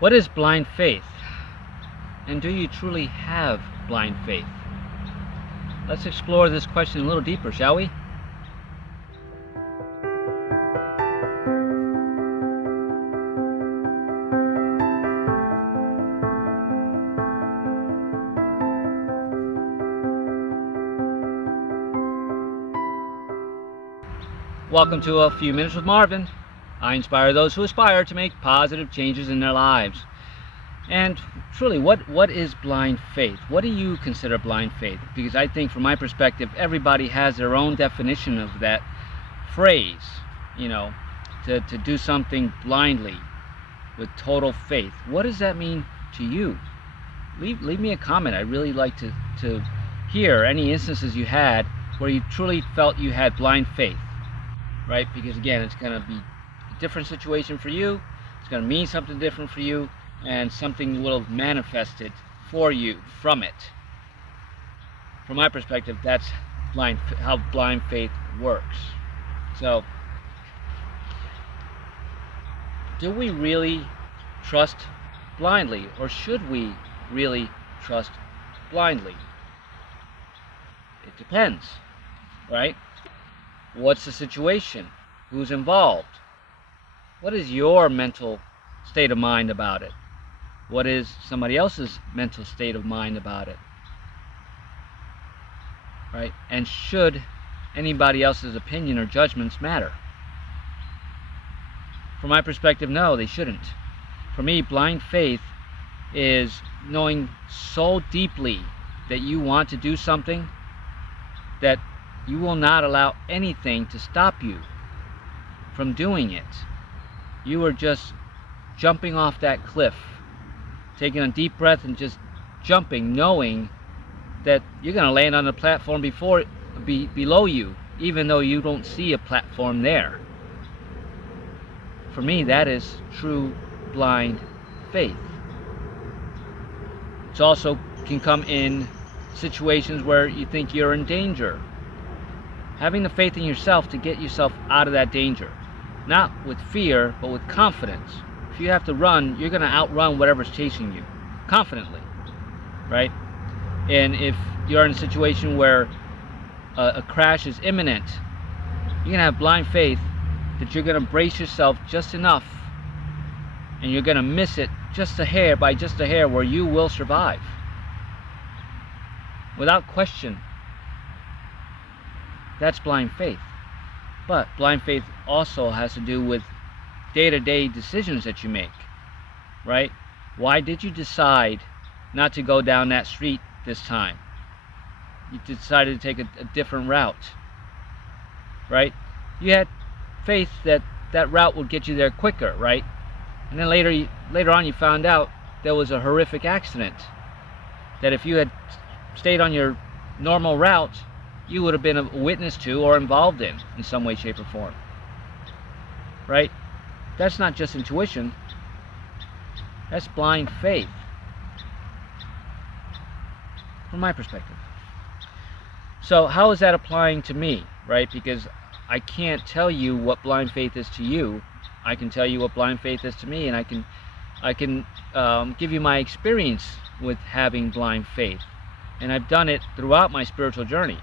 What is blind faith? And do you truly have blind faith? Let's explore this question a little deeper, shall we? Welcome to A Few Minutes with Marvin. I inspire those who aspire to make positive changes in their lives. And truly, what is blind faith? What do you consider blind faith? Because I think from my perspective, everybody has their own definition of that phrase, to do something blindly with total faith. What does that mean to you? Leave me a comment. I'd really like to hear any instances you had where you truly felt you had blind faith, right? Because again, it's going to be a different situation for you. It's going to mean something different for you, and something will have manifested for you from it. From my perspective, that's how blind faith works. So, do we really trust blindly, or should we really trust blindly? It depends, right? What's the situation? Who's involved? What is your mental state of mind about it? What is somebody else's mental state of mind about it? Right? And should anybody else's opinion or judgments matter? From my perspective, no, they shouldn't. For me, blind faith is knowing so deeply that you want to do something that you will not allow anything to stop you from doing it. You are just jumping off that cliff, taking a deep breath and just jumping, knowing that you're going to land on the platform below you, even though you don't see a platform there. For me, that is true blind faith. It also can come in situations where you think you're in danger. Having the faith in yourself to get yourself out of that danger. Not with fear, but with confidence. If you have to run, you're going to outrun whatever's chasing you. Confidently. Right? And if you're in a situation where a crash is imminent, you're going to have blind faith that you're going to brace yourself just enough, and you're going to miss it just a hair where you will survive. Without question. That's blind faith. But blind faith also has to do with day-to-day decisions that you make, right? Why did you decide not to go down that street this time? You decided to take a different route, right? You had faith that that route would get you there quicker, right? And then later on you found out there was a horrific accident that if you had stayed on your normal route, you would have been a witness to or involved in some way, shape, or form. Right? That's not just intuition. That's blind faith. From my perspective. So how is that applying to me? Right? Because I can't tell you what blind faith is to you. I can tell you what blind faith is to me, and I can give you my experience with having blind faith. And I've done it throughout my spiritual journey.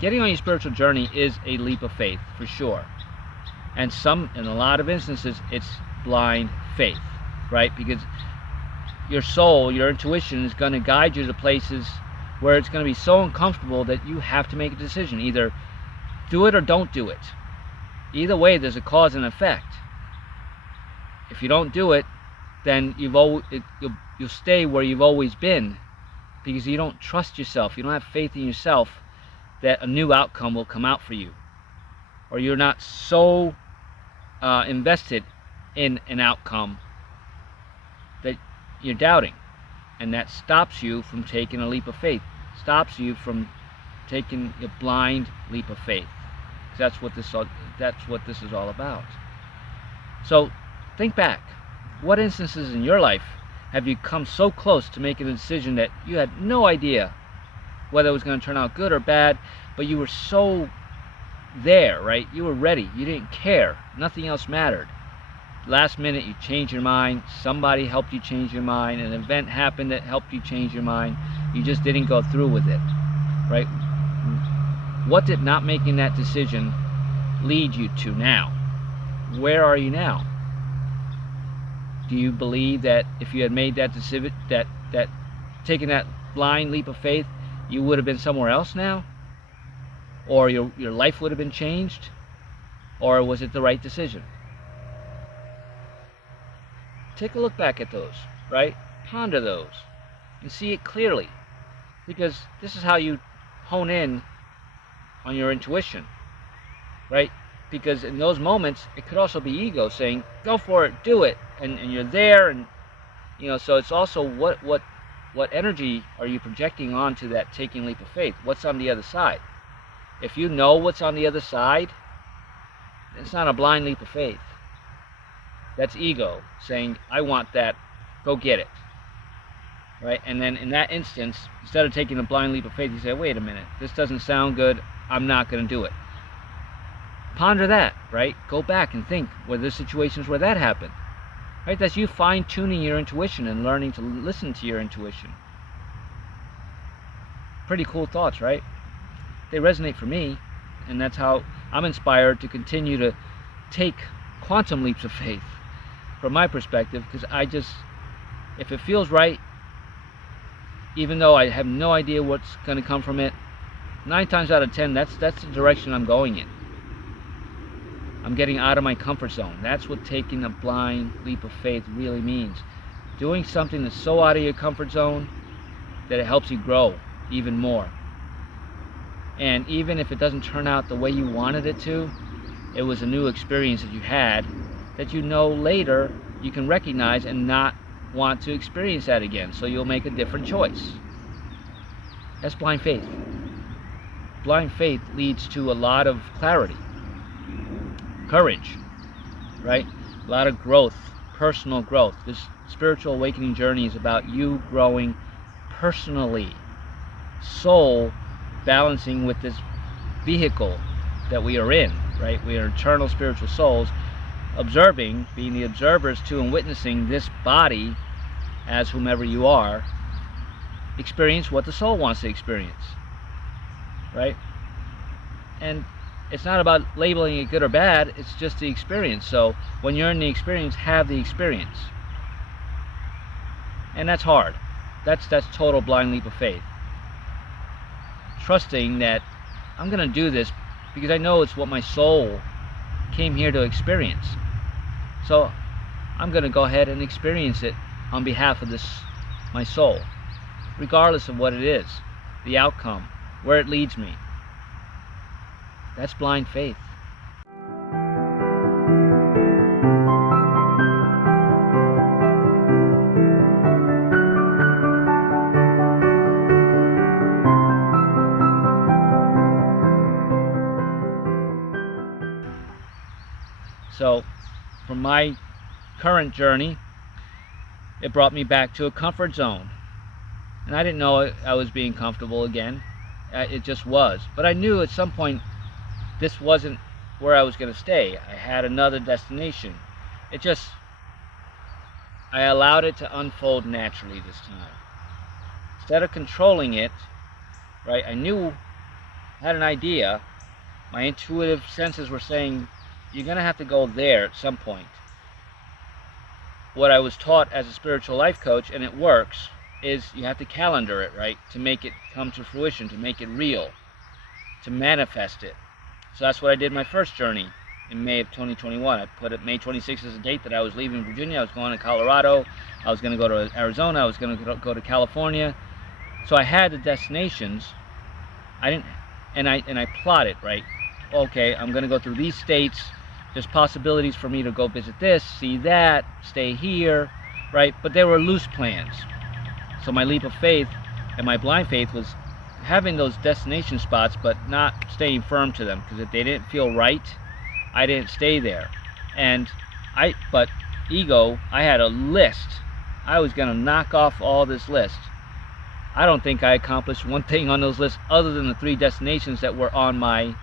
Getting on your spiritual journey is a leap of faith, for sure. And in a lot of instances, it's blind faith, right? Because your soul, your intuition is going to guide you to places where it's going to be so uncomfortable that you have to make a decision. Either do it or don't do it. Either way, there's a cause and effect. If you don't do it, then you'll stay where you've always been, because you don't trust yourself. You don't have faith in yourself that a new outcome will come out for you. Or you're not so invested in an outcome that you're doubting. And that stops you from taking a leap of faith. Stops you from taking a blind leap of faith. That's what this is all about. So think back. What instances in your life have you come so close to making a decision that you had no idea whether it was going to turn out good or bad, but you were so there, right? You were ready. You didn't care. Nothing else mattered. last minute you change your mind, somebody helped you change your mind, an event happened that helped you change your mind, you just didn't go through with it, right? What did not making that decision lead you to now? Where are you now? Do you believe that if you had made that decision, that taken that blind leap of faith, you would have been somewhere else now? Or your life would have been changed? Or was it the right decision? Take a look back at those, right? Ponder those and see it clearly, because this is how you hone in on your intuition, right? Because in those moments, it could also be ego saying, go for it, do it, and you're there, and so it's also what energy are you projecting onto that taking leap of faith? What's on the other side? If you know what's on the other side, it's not a blind leap of faith. That's ego saying, I want that, go get it, right? And then in that instance, instead of taking a blind leap of faith, you say, wait a minute, this doesn't sound good, I'm not going to do it. Ponder that, right? Go back and think, were there situations where that happened? Right? That's you fine-tuning your intuition and learning to listen to your intuition. Pretty cool thoughts, right? They resonate for me, and that's how I'm inspired to continue to take quantum leaps of faith from my perspective, because if it feels right, even though I have no idea what's going to come from it, 9 times out of 10, that's the direction I'm going in. I'm getting out of my comfort zone. That's what taking a blind leap of faith really means. Doing something that's so out of your comfort zone that it helps you grow even more. And even if it doesn't turn out the way you wanted it to, it was a new experience that you had that later you can recognize and not want to experience that again. So you'll make a different choice. That's blind faith. Blind faith leads to a lot of clarity, courage, right? A lot of growth, personal growth. This spiritual awakening journey is about you growing personally, soul balancing with this vehicle that we are in, right? We are eternal spiritual souls, observing, being the observers to and witnessing this body as whomever you are, experience what the soul wants to experience, right? And it's not about labeling it good or bad, it's just the experience. So when you're in the experience, have the experience. And that's hard. That's total blind leap of faith. Trusting that I'm going to do this because I know it's what my soul came here to experience. So I'm going to go ahead and experience it on behalf of my soul, regardless of what it is, the outcome, where it leads me. That's blind faith. So, from my current journey, it brought me back to a comfort zone. And I didn't know I was being comfortable again. It just was. But I knew at some point this wasn't where I was going to stay. I had another destination. I allowed it to unfold naturally this time. Instead of controlling it, right, I had an idea. My intuitive senses were saying, you're going to have to go there at some point. What I was taught as a spiritual life coach, and it works, is you have to calendar it, right? To make it come to fruition, to make it real, to manifest it. So that's what I did my first journey in May of 2021. I put it May 26th as a date that I was leaving Virginia. I was going to Colorado. I was going to go to Arizona. I was going to go to California. So I had the destinations. I plotted, right? Okay, I'm going to go through these states. There's possibilities for me to go visit this, see that, stay here, right? But they were loose plans. So my leap of faith and my blind faith was having those destination spots, but not staying firm to them, because if they didn't feel right, I didn't stay there. But ego, I had a list. I was going to knock off all this list. I don't think I accomplished one thing on those lists other than the 3 destinations that were on my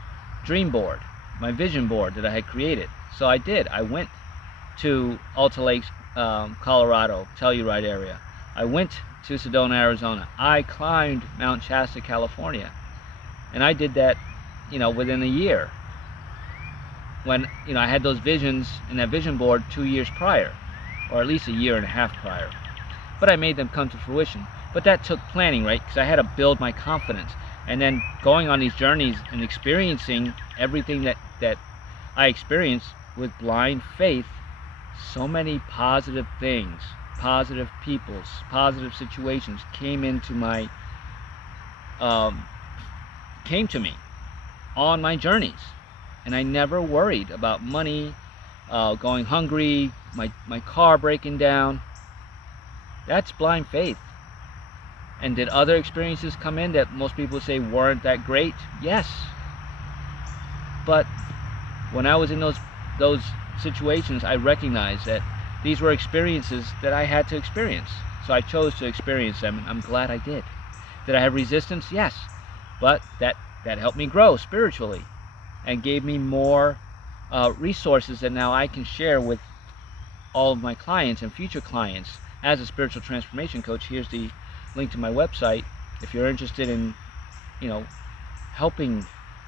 dream board, my vision board that I had created. So I did. I went to Alta Lake, Colorado, Telluride area. I went to Sedona, Arizona. I climbed Mount Shasta, California. And I did that, within a year. When, I had those visions in that vision board 2 years prior, or at least a year and a half prior. But I made them come to fruition. But that took planning, right? Because I had to build my confidence. And then going on these journeys and experiencing everything that I experienced with blind faith, so many positive things, positive peoples, positive situations came to me on my journeys. And I never worried about money, going hungry, my car breaking down. That's blind faith. And did other experiences come in that most people say weren't that great? Yes. But when I was in those situations, I recognized that these were experiences that I had to experience. So I chose to experience them, and I'm glad I did. Did I have resistance? Yes. But that helped me grow spiritually and gave me more resources that now I can share with all of my clients and future clients. As a spiritual transformation coach, here's the link to my website if you're interested in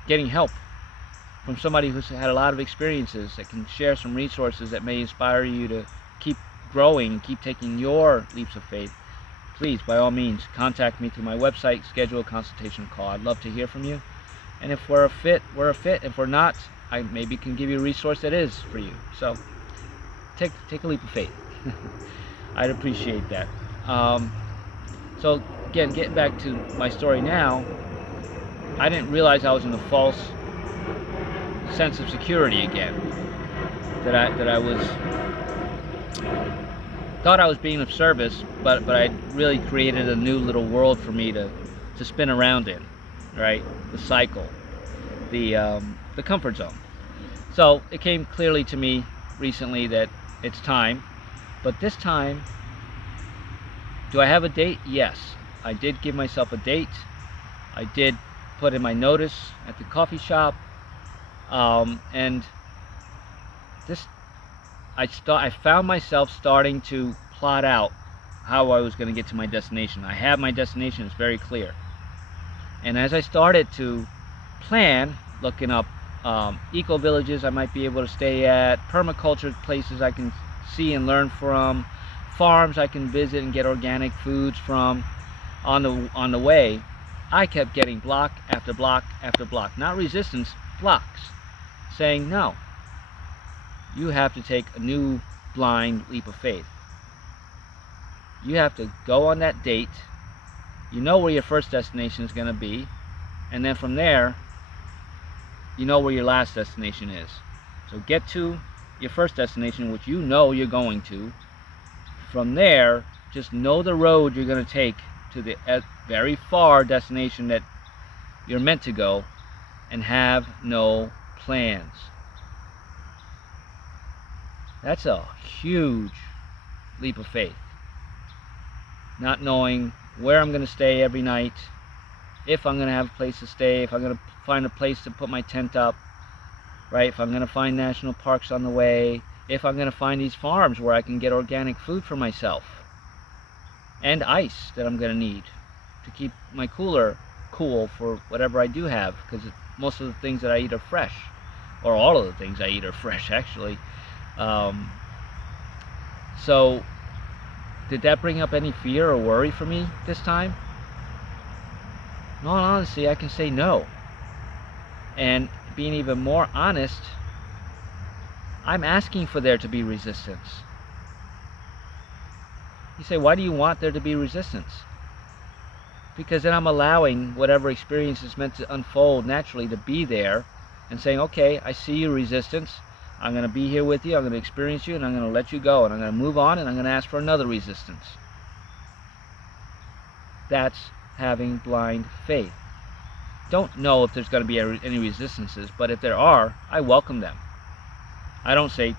getting help from somebody who's had a lot of experiences that can share some resources that may inspire you to keep growing, keep taking your leaps of faith. Please, by all means, contact me through my website, schedule a consultation call. I'd love to hear from you. And if we're a fit, we're a fit. If we're not, I maybe can give you a resource that is for you. So take a leap of faith. I'd appreciate that. So again, getting back to my story now, I didn't realize I was in a false sense of security again. That I thought I was being of service, but I really created a new little world for me to spin around in, right? The cycle, the comfort zone. So it came clearly to me recently that it's time, but this time, do I have a date? Yes. I did give myself a date. I did put in my notice at the coffee shop, and I found myself starting to plot out how I was going to get to my destination. I have my destination, it's very clear. And as I started to plan, looking up eco villages I might be able to stay at, permaculture places I can see and learn from, farms I can visit and get organic foods from on the way, I kept getting block after block after block. Not resistance, blocks, saying no. You have to take a new blind leap of faith. You have to go on that date. You know where your first destination is going to be, and then from there, you know where your last destination is. So get to your first destination, which you know you're going to. From there, just know the road you're going to take to the very far destination that you're meant to go, and have no plans. That's a huge leap of faith. Not knowing where I'm going to stay every night, if I'm going to have a place to stay, if I'm going to find a place to put my tent up, right? If I'm going to find national parks on the way, if I'm going to find these farms where I can get organic food for myself, and ice that I'm going to need to keep my cooler cool for whatever I do have, because most of the things that I eat are fresh, or all of the things I eat are fresh, actually. So did that bring up any fear or worry for me this time? In all honesty, I can say no. And being even more honest, I'm asking for there to be resistance. You say, why do you want there to be resistance? Because then I'm allowing whatever experience is meant to unfold naturally to be there, and saying, okay, I see your resistance. I'm going to be here with you, I'm going to experience you, and I'm going to let you go, and I'm going to move on, and I'm going to ask for another resistance. That's having blind faith. Don't know if there's going to be any resistances, but if there are, I welcome them. I don't say,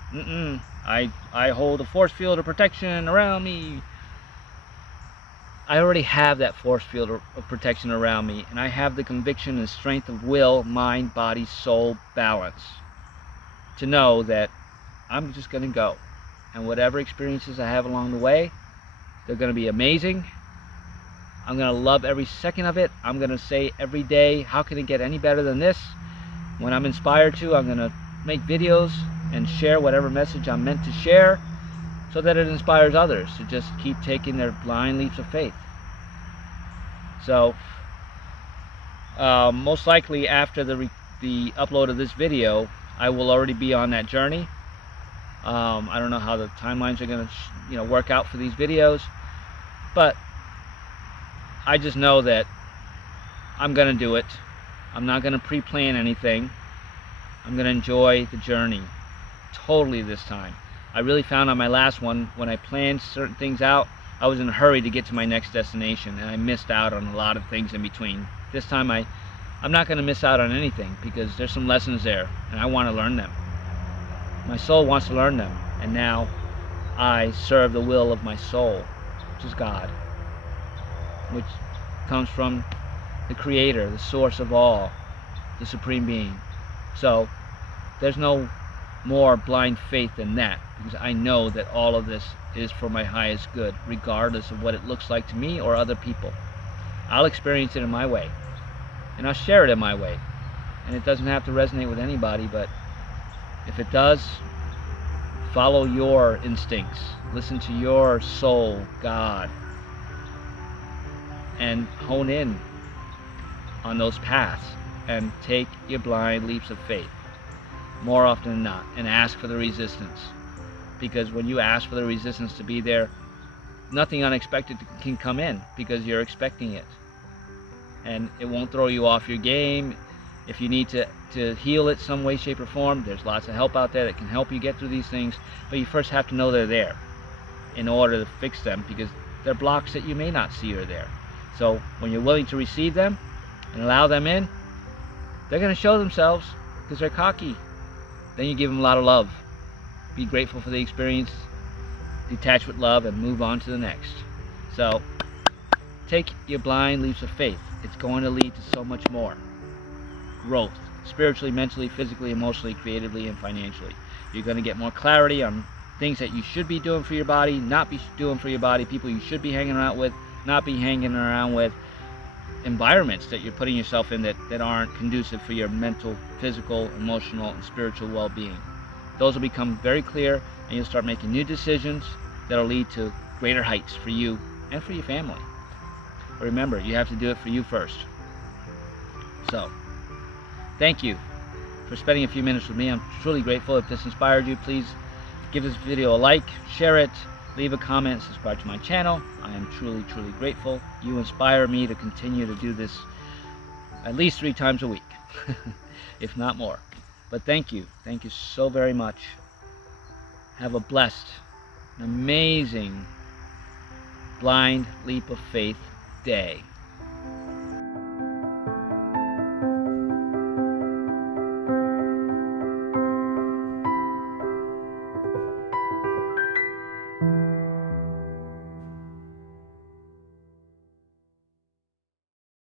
I hold a force field of protection around me. I already have that force field of protection around me, and I have the conviction and strength of will, mind, body, soul balance to know that I'm just going to go. and whatever experiences I have along the way, they're going to be amazing. I'm going to love every second of it. I'm going to say every day, how can it get any better than this? When I'm inspired to, I'm going to make videos and share whatever message I'm meant to share so that it inspires others to just keep taking their blind leaps of faith. So, most likely after the upload of this video, I will already be on that journey. I don't know how the timelines are going to work out for these videos, but I just know that I'm going to do it. I'm not going to pre-plan anything. I'm going to enjoy the journey totally this time. I really found on my last one, when I planned certain things out, I was in a hurry to get to my next destination, and I missed out on a lot of things in between. This time I'm not going to miss out on anything, because there's some lessons there, and I want to learn them. My soul wants to learn them, and now I serve the will of my soul, which is God, which comes from the Creator, the source of all, the Supreme Being. So there's no more blind faith than that, because I know that all of this is for my highest good, regardless of what it looks like to me or other people. I'll experience it in my way, and I'll share it in my way, and it doesn't have to resonate with anybody, but if it does, follow your instincts, listen to your soul, God, and hone in on those paths and take your blind leaps of faith more often than not, and ask for the resistance, because when you ask for the resistance to be there, nothing unexpected can come in, because you're expecting it, and it won't throw you off your game. If you need to heal it some way, shape, or form, there's lots of help out there that can help you get through these things, but you first have to know they're there in order to fix them, because they're blocks that you may not see are there. So when you're willing to receive them and allow them in, they're going to show themselves, because they're cocky. Then you give them a lot of love. Be grateful for the experience, detach with love, and move on to the next. So take your blind leaps of faith. It's going to lead to so much more growth, spiritually, mentally, physically, emotionally, creatively, and financially. You're going to get more clarity on things that you should be doing for your body, not be doing for your body, people you should be hanging out with, not be hanging around with, environments that you're putting yourself in that aren't conducive for your mental, physical, emotional, and spiritual well-being. Those will become very clear, and you'll start making new decisions that'll lead to greater heights for you and for your family. But remember, you have to do it for you first. So, thank you for spending a few minutes with me. I'm truly grateful. If this inspired you, please give this video a like, share it, leave a comment, subscribe to my channel. I am truly, truly grateful. You inspire me to continue to do this at least 3 times a week, if not more. But thank you. Thank you so very much. Have a blessed, amazing, blind leap of faith day.